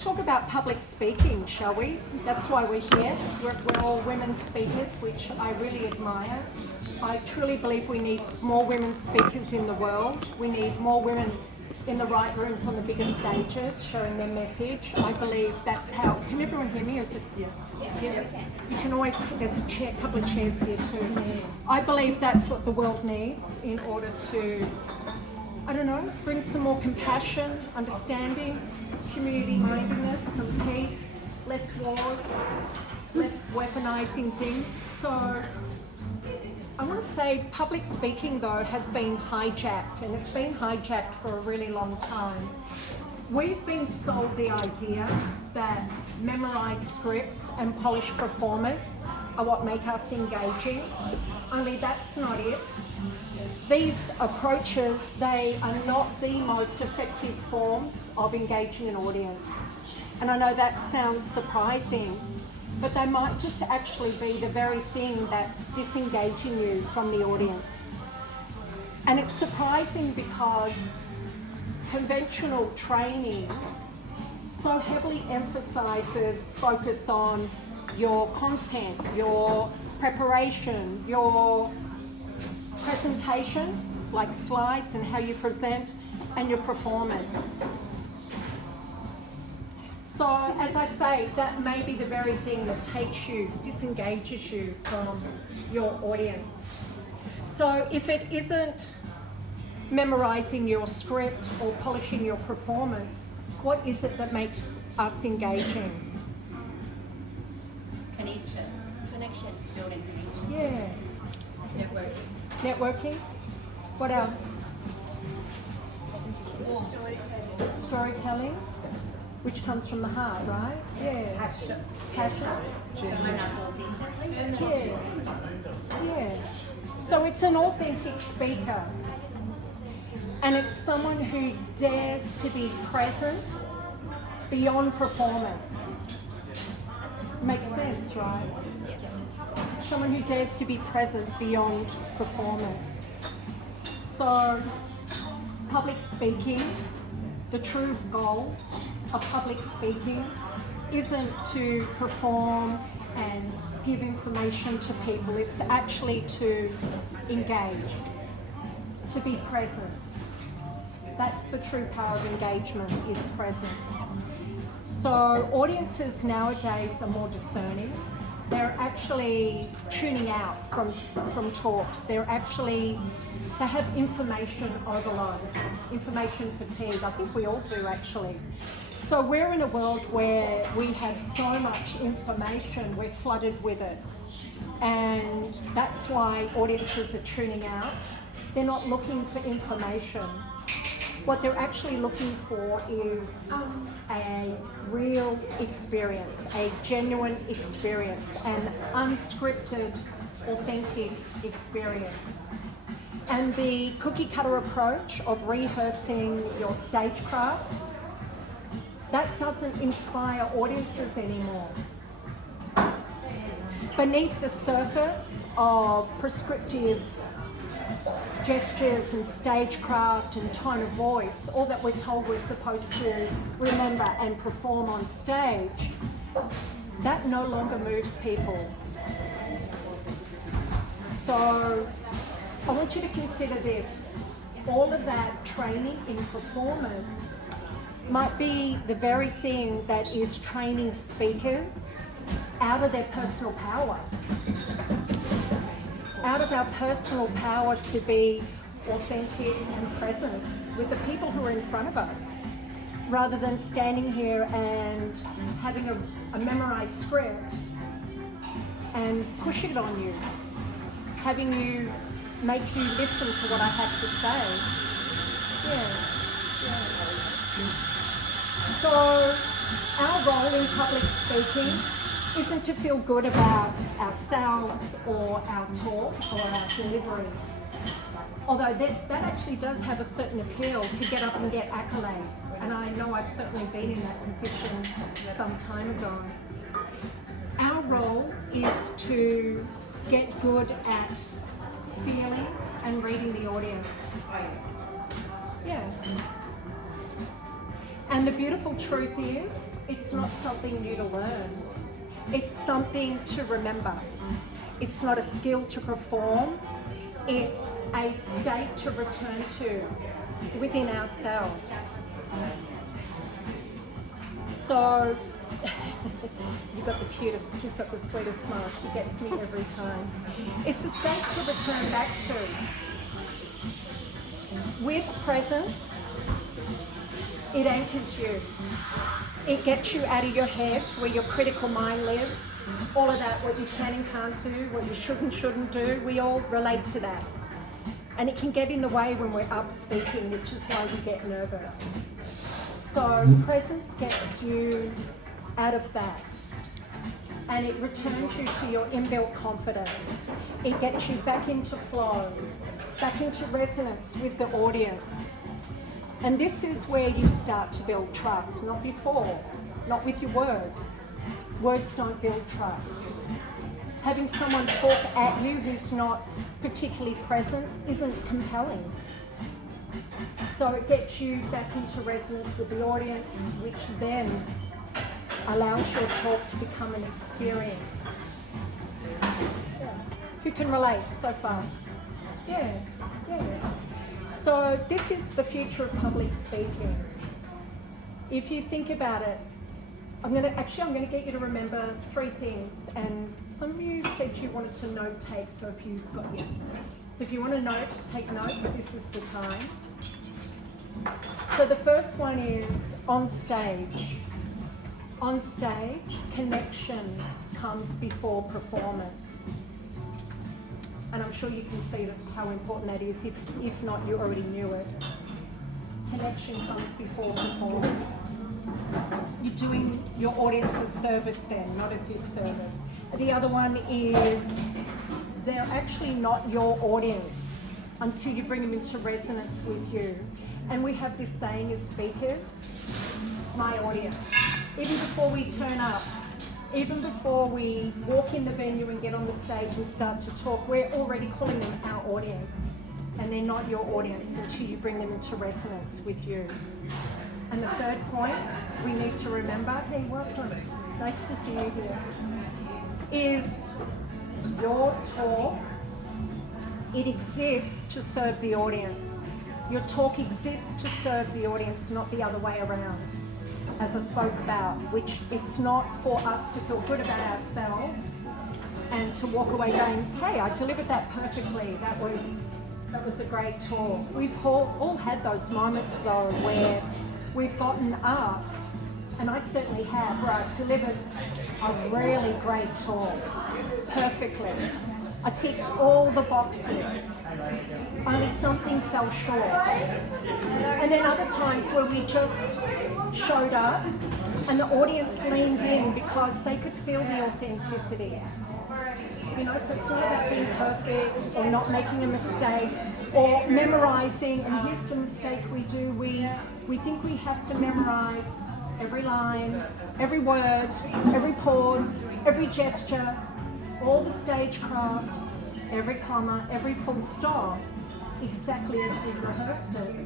let's talk about public speaking, shall we? That's why we're here. We're all women speakers, which I really admire. I truly believe we need more women speakers in the world. We need more women in the right rooms on the bigger stages, showing their message. I believe that's how. Can everyone hear me? Is it? Yeah. You can always. There's a chair, couple of chairs here too. I believe that's what the world needs in order to, I don't know, bring some more compassion, understanding, community mindedness, some peace, less wars, less weaponizing things. So I want to say public speaking, though, has been hijacked, and it's been hijacked for a really long time. We've been sold the idea that memorized scripts and polished performance are what make us engaging, only that's not it. These approaches, they are not the most effective forms of engaging an audience. And I know that sounds surprising, but they might just actually be the very thing that's disengaging you from the audience. And it's surprising because conventional training so heavily emphasizes focus on your content, your preparation, your presentation, like slides and how you present, and your performance. So, as I say, that may be the very thing that disengages you from your audience. So, if it isn't memorizing your script or polishing your performance, what is it that makes us engaging? Connection. Building connection. Yeah. Networking. Networking. What else? Storytelling, which comes from the heart, right? Yeah. Passion. Yeah. So it's an authentic speaker, and it's someone who dares to be present beyond performance. Makes sense, right? Someone who dares to be present beyond performance. So, public speaking, the true goal of public speaking isn't to perform and give information to people. It's actually to engage, to be present. That's the true power of engagement, is presence. So audiences nowadays are more discerning. They're actually tuning out from talks. They have information overload, information fatigue. I think we all do, actually. So we're in a world where we have so much information, we're flooded with it. And that's why audiences are tuning out. They're not looking for information. What they're actually looking for is a real experience, a genuine experience, an unscripted, authentic experience. And the cookie cutter approach of rehearsing your stagecraft, that doesn't inspire audiences anymore. Beneath the surface of prescriptive gestures and stagecraft and tone of voice, all that we're told we're supposed to remember and perform on stage, that no longer moves people. So I want you to consider this. All of that training in performance might be the very thing that is training speakers out of their personal power. Out of our personal power to be authentic and present with the people who are in front of us, rather than standing here and having a memorized script and pushing it on you, having you make you listen to what I have to say. So our role in public speaking isn't to feel good about ourselves or our talk or our delivery. Although that actually does have a certain appeal, to get up and get accolades. And I know I've certainly been in that position some time ago. Our role is to get good at feeling and reading the audience. Yeah. And the beautiful truth is, it's not something new to learn. It's something to remember. It's not a skill to perform. It's a state to return to within ourselves. So, you've got the cutest, she's got the sweetest smile. She gets me every time. It's a state to return back to. With presence, it anchors you. It gets you out of your head where your critical mind lives. All of that, what you can and can't do, what you should and shouldn't do, we all relate to that. And it can get in the way when we're up speaking, which is why we get nervous. So presence gets you out of that. And it returns you to your inbuilt confidence. It gets you back into flow, back into resonance with the audience. And this is where you start to build trust, not before, not with your words. Words don't build trust. Having someone talk at you who's not particularly present isn't compelling. So it gets you back into resonance with the audience, which then allows your talk to become an experience. Yeah. Who can relate so far? Yeah. So this is the future of public speaking. If you think about it, I'm going to get you to remember 3 things, and some of you said you wanted to note take, so if you want to take notes, this is the time. So the first one is on stage. On stage, connection comes before performance. And I'm sure you can see how important that is. If not, you already knew it. Connection comes before performance. You're doing your audience a service then, not a disservice. The other one is they're actually not your audience until you bring them into resonance with you. And we have this saying as speakers, my audience. Even before we turn up, even before we walk in the venue and get on the stage and start to talk, we're already calling them our audience. And they're not your audience until you bring them into resonance with you. And the third point we need to remember, hey, welcome, nice to see you here, is your talk, it exists to serve the audience. Your talk exists to serve the audience, not the other way around, as I spoke about, which it's not for us to feel good about ourselves and to walk away going, hey, I delivered that perfectly, that was a great talk. We've all had those moments though where we've gotten up, and I certainly have, where I've delivered a really great talk, perfectly. I ticked all the boxes, only something fell short. And then other times where we just showed up and the audience leaned in because they could feel the authenticity. You know, so it's not about being perfect or not making a mistake or memorizing, and here's the mistake we do, we think we have to memorize every line, every word, every pause, every gesture, all the stagecraft, every comma, every full stop, exactly as we rehearsed it.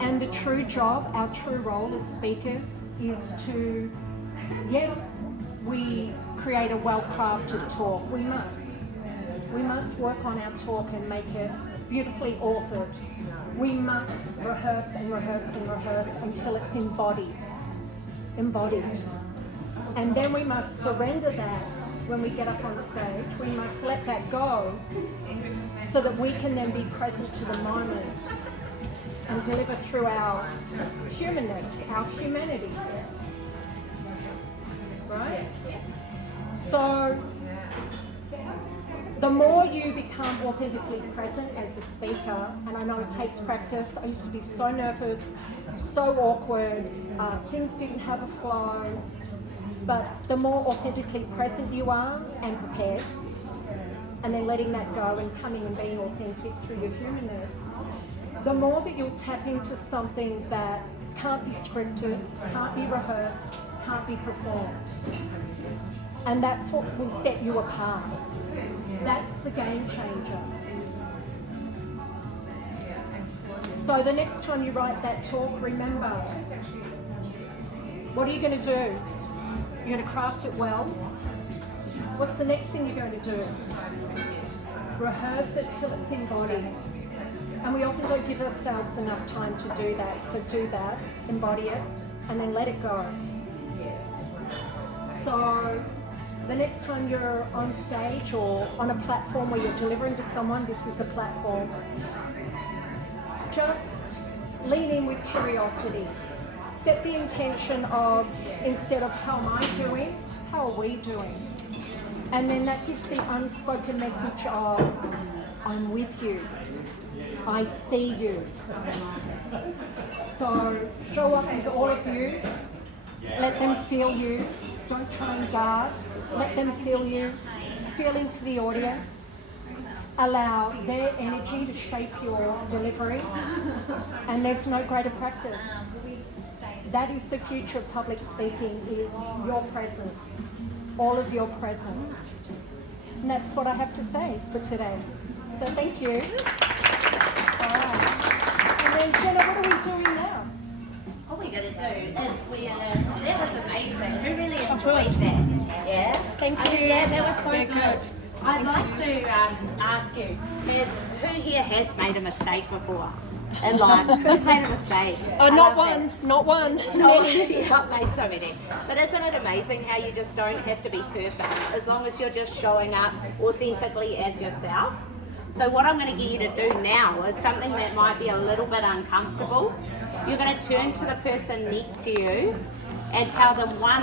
And the true job, our true role as speakers is to, yes, we create a well-crafted talk, we must. We must work on our talk and make it beautifully authored. We must rehearse and rehearse and rehearse until it's embodied. And then we must surrender that when we get up on stage. We must let that go so that we can then be present to the moment and deliver through our humanness, our humanity. Right? So the more you become authentically present as a speaker, and I know it takes practice, I used to be so nervous, so awkward, things didn't have a flow, but the more authentically present you are and prepared, and then letting that go and coming and being authentic through your humanness, the more that you'll tap into something that can't be scripted, can't be rehearsed, can't be performed. And that's what will set you apart. That's the game changer. So the next time you write that talk, remember, What are you going to do? You're going to craft it well. What's the next thing you're going to do? Rehearse it till it's embodied. And we often don't give ourselves enough time to do that. So do that, embody it, and then let it go. So the next time you're on stage or on a platform where you're delivering to someone, this is a platform. Just lean in with curiosity. Set the intention of, instead of how am I doing, how are we doing? And then that gives the unspoken message of, I'm with you. I see you. So go up with all of you. Let them feel you. Don't try and guard. Let them feel you. Feel into the audience. Allow their energy to shape your delivery. And there's no greater practice. That is the future of public speaking, is your presence. All of your presence. And that's what I have to say for today. So thank you. All right. And then Jenna, what are we doing now? All we're going to do is that was amazing. We really enjoyed that. Yeah. Thank you. Yeah, that was so Very good. I'd like to ask you, who here has made a mistake before in life? Who's made a mistake? Oh, not one. Not one. No, you've not made so many. But isn't it amazing how you just don't have to be perfect as long as you're just showing up authentically as yourself? So what I'm going to get you to do now is something that might be a little bit uncomfortable. You're going to turn to the person next to you and tell them one